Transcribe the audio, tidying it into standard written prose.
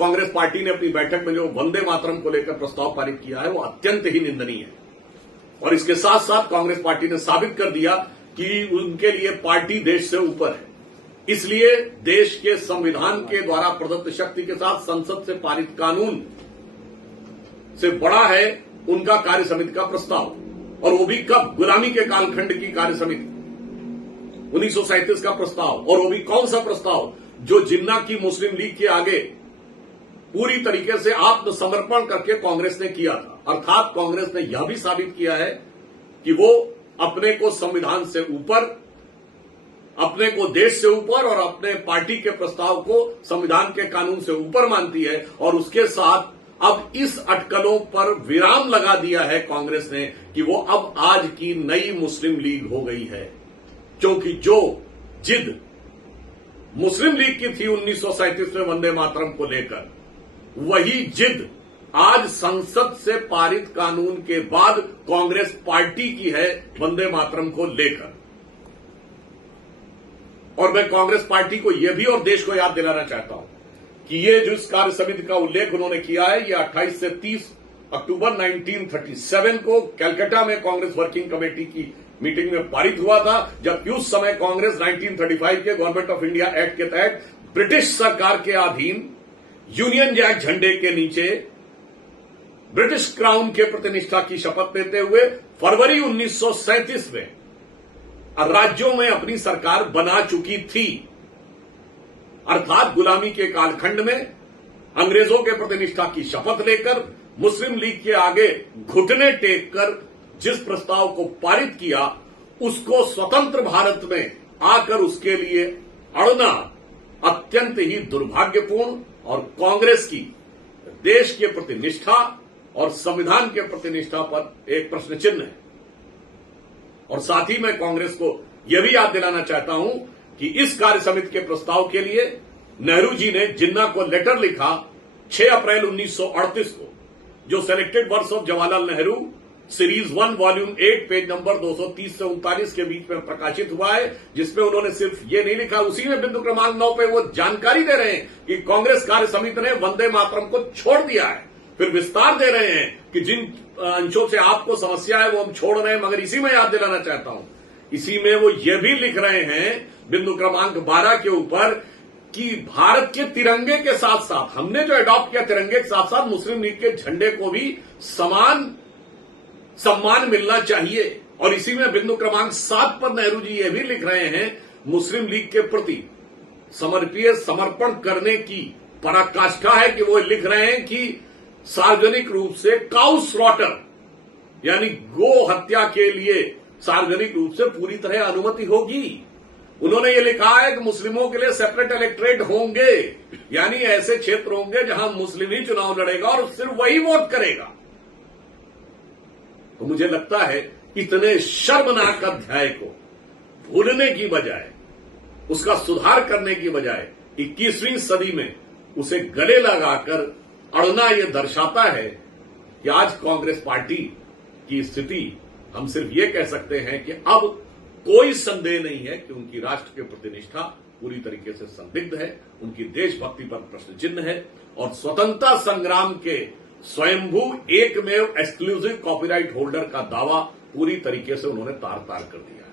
Congress party ने अपनी बैठक में जो वंदे मातरम को लेकर प्रस्ताव पारित किया है वो अत्यंत ही निंदनीय है। और इसके साथ साथ कांग्रेस पार्टी ने साबित कर दिया कि उनके लिए पार्टी देश से ऊपर है। इसलिए देश के संविधान के द्वारा प्रदत्त शक्ति के साथ संसद से पारित कानून से बड़ा है उनका कार्य समिति का प्रस्ताव। और वो भी कब? गुलामी के कालखंड की कार्य समिति 1937 का प्रस्ताव। और वो भी कौन सा प्रस्ताव? जो जिन्ना की मुस्लिम लीग के आगे पूरी तरीके से आत्मसमर्पण करके कांग्रेस ने किया था। अर्थात कांग्रेस ने यह भी साबित किया है कि वो अपने को संविधान से ऊपर, अपने को देश से ऊपर और अपने पार्टी के प्रस्ताव को संविधान के कानून से ऊपर मानती है। और उसके साथ अब इस अटकलों पर विराम लगा दिया है कांग्रेस ने कि वो अब आज की नई मुस्लिम लीग हो गई है। क्योंकि जो जिद मुस्लिम लीग की थी 1937 में वंदे मातरम को लेकर, वही जिद आज संसद से पारित कानून के बाद कांग्रेस पार्टी की है वंदे मातरम को लेकर। और मैं कांग्रेस पार्टी को यह भी और देश को याद दिलाना चाहता हूं कि ये जो इस कार्य समिति का उल्लेख उन्होंने किया है, ये 28 से 30 अक्टूबर 1937 को कलकत्ता में कांग्रेस वर्किंग कमेटी की मीटिंग में पारित हुआ था, जबकि उस समय कांग्रेस 1935 के गवर्नमेंट ऑफ इंडिया एक्ट के तहत ब्रिटिश सरकार के अधीन यूनियन जैक झंडे के नीचे ब्रिटिश क्राउन के प्रतिनिष्ठा की शपथ लेते हुए फरवरी 1937 में राज्यों में अपनी सरकार बना चुकी थी। अर्थात गुलामी के कालखंड में अंग्रेजों के प्रतिनिष्ठा की शपथ लेकर मुस्लिम लीग के आगे घुटने टेक कर जिस प्रस्ताव को पारित किया, उसको स्वतंत्र भारत में आकर उसके लिए अड़ना अत्यंत ही दुर्भाग्यपूर्ण और कांग्रेस की देश के प्रति निष्ठा और संविधान के प्रति निष्ठा पर एक प्रश्न चिन्ह है। और साथ ही मैं कांग्रेस को यह भी याद दिलाना चाहता हूं कि इस कार्य समिति के प्रस्ताव के लिए नेहरू जी ने जिन्ना को लेटर लिखा 6 अप्रैल 1938 को, जो selected works of Jawaharlal Nehru series 1 volume 8 page number 230 से 39 के बीच में प्रकाशित हुआ है, जिसमें उन्होंने सिर्फ ये नहीं लिखा, उसी में बिंदु क्रमांक 9 पे वो जानकारी दे रहे हैं कि कांग्रेस कार्य समिति ने वंदे मातरम को छोड़ दिया है। फिर विस्तार दे रहे हैं कि जिन अंशों से आपको समस्या है वो हम छोड़ रहे हैं, मगर इसी में याद दिलाना चाहता हूं, इसी में वो ये भी लिख रहे हैं बिंदु क्रमांक 12 के ऊपर कि भारत के तिरंगे के साथ साथ हमने जो अडॉप्ट किया तिरंगे के साथ साथ मुस्लिम लीग के झंडे को भी समान सम्मान मिलना चाहिए। और इसी में बिंदु क्रमांक 7 पर नेहरू जी ये भी लिख रहे हैं मुस्लिम लीग के प्रति समर्पण करने की पराकाष्ठा है कि वो लिख रहे हैं कि सार्वजनिक रूप से काउ स्लॉटर यानी गो हत्या के लिए सार्वजनिक रूप से पूरी तरह अनुमति होगी। उन्होंने ये लिखा है कि मुस्लिमों के लिए सेपरेट इलेक्टोरेट होंगे, यानी ऐसे क्षेत्र होंगे जहां मुस्लिम ही चुनाव लड़ेगा और सिर्फ वही वोट करेगा। तो मुझे लगता है इतने शर्मनाक अध्याय को भूलने की बजाय, उसका सुधार करने की बजाय 21वीं सदी में उसे गले लगाकर अड़ना यह दर्शाता है कि आज कांग्रेस पार्टी की स्थिति, हम सिर्फ ये कह सकते हैं कि अब कोई संदेह नहीं है कि उनकी राष्ट्र के प्रति निष्ठा पूरी तरीके से संदिग्ध है, उनकी देशभक्ति पर प्रश्न चिन्ह है और स्वतंत्रता संग्राम के स्वयंभू एकमेव एक्सक्लूसिव कॉपीराइट होल्डर का दावा पूरी तरीके से उन्होंने तार तार कर दिया है।